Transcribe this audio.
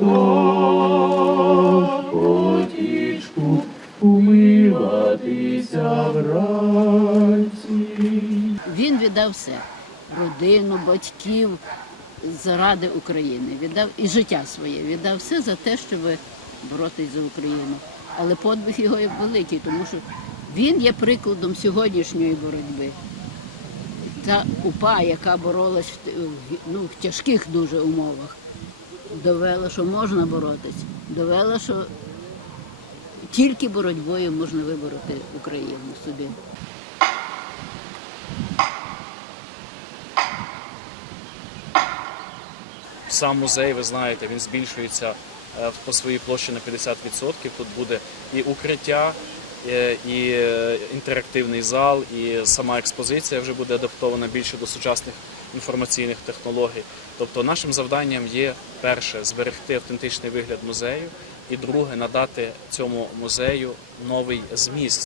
до потічку умиватися вранці. Він віддав все родину, батьків заради України. Віддав і життя своє. Віддав все за те, щоб боротись за Україну. Але подвиг його є великий, тому що він є прикладом сьогоднішньої боротьби. Та упа, яка боролась в, ну, в тяжких дуже умовах, довела, що можна боротись, довела, що тільки боротьбою можна вибороти Україну собі. Сам музей, ви знаєте, він збільшується е, по своїй площі на 50%. Тут буде і укриття, і е, інтерактивний зал, і сама експозиція вже буде адаптована більше до сучасних інформаційних технологій. Тобто нашим завданням є перше зберегти автентичний вигляд музею, і друге надати цьому музею новий зміст.